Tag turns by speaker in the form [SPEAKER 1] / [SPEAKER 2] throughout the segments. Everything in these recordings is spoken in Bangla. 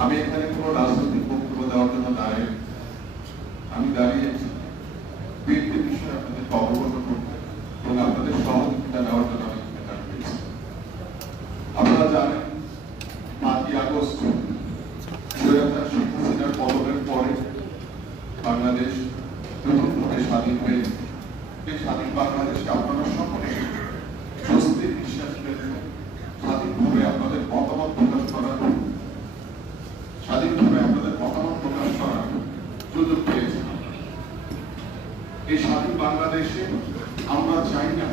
[SPEAKER 1] আমি এখানে কোনো রাজনৈতিক বক্তব্য দেওয়ার জন্য দাঁড়িয়ে আমি দাঁড়িয়েছি বিষয়ে আপনাদেরকে অবগত করতে এবং আপনাদের সহযোগিতা জন্য আমি আপনারা জানেন, পাঁচই আগস্ট পতনের পরে বাংলাদেশ নতুনভাবে স্বাধীন হয়েছে এই স্বাধীন বাংলাদেশকে আপনারা সকলে স্বস্তির নিঃশ্বাস ফেলছেন স্বাধীনভাবে আপনাদের মতামত প্রকাশ করার স্বাধীনভাবে আপনাদের মতামত প্রকাশ করার সুযোগ পেয়েছেন এই স্বাধীন বাংলাদেশে আমরা চাই না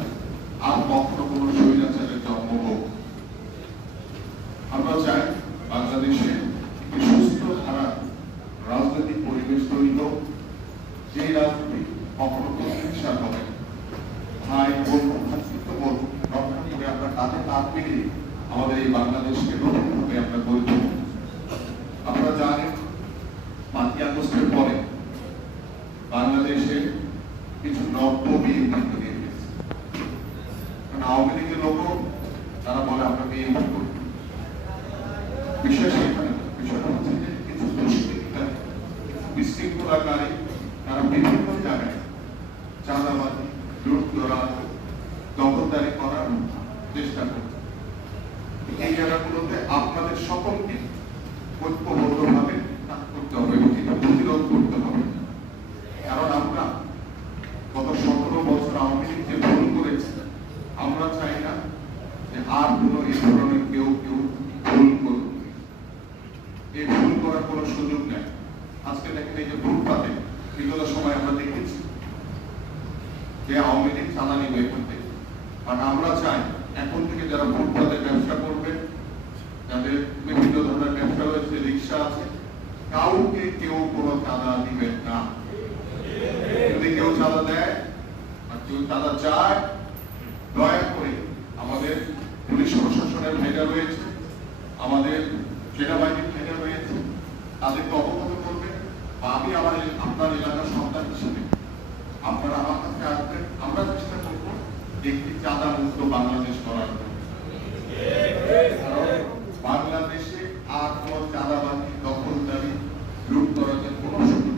[SPEAKER 1] আর কখনো কোনো স্বৈরাচারের জন্ম হোক আমরা চাই বাংলাদেশে সুস্থ ধারা রাজনৈতিক পরিবেশ তৈরি হোক যে রাজনীতি কখনো প্রতিহিংসা হবে। ভাই, বোন, ভাতৃত্ব, বোন, রক্ষা করে আমরা কাঁধে কাঁধ মিলিয়ে আমাদের এই বাংলাদেশকে নতুনভাবে আমরা গড়ে তুলব আপনারা জানেন পাঁচই আগস্টের পরে বাংলাদেশে কিছু নব্য বিএনপি তৈরি হয়েছে কারণ আওয়ামী লীগের তারা বলে, আমরা করি। বিষয় সেখানে বিষয়টা হচ্ছে যে কিছু বিশৃঙ্খলাকারী, তারা বিভিন্ন জায়গায় চাঁদাবাজি লুট দখলদারি করার চেষ্টা করছে। এই জায়গাগুলোতে আপনাদের সকলকে ঐক্যবদ্ধভাবে কাজ করতে হবে এবং এটা প্রতিরোধ করতে হবে কারণ আমরা গত সতেরো বছর আওয়ামী লীগ যে ভুল করেছে আমরা চাই না কোনো এই ধরনের কেউ কেউ ভুল করুক। এই ভুল করার কোনো সুযোগ নেই। আজকে দেখেন এই যে ফুটপাতে বিগত সময় আমরা দেখেছি যে আওয়ামী লীগ চালানি বের করতে। কারণ আমরা চাই এখন থেকে যারা ফুটপাতে ব্যবসা করবে, যাদের বিভিন্ন ধরনের ব্যবসা রয়েছে, রিক্সা আছে, কাউকে কেউ কোনো চাঁদা দিবেন না। যদি কেউ চাঁদা দেয়, আর কেউ চাঁদা চায়, দয়া করে আমাদের পুলিশ প্রশাসনের ভাইরা রয়েছে আমাদের সেনাবাহিনীর ভাইরা রয়েছে তাদেরকে অবগত করবে বা আমি আমার আপনার এলাকার সন্তান হিসেবে আপনারা আমার কাছে আসবেন আমরা চেষ্টা করব একটি চাঁদা মুক্ত বাংলাদেশ করার বাংলাদেশে আর কোনো চাঁদাবাজি দখলদারি লুট করার কোনো সুযোগ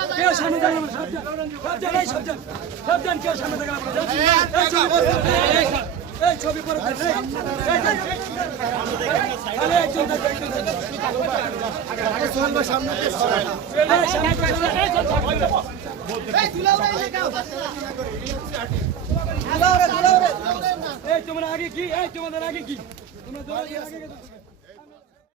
[SPEAKER 2] আরে একজন দেখ, একজন দেখ। এই, সামনে সামনে, এই তোমার আগে কি তোমাদের আগে কি তোমরা।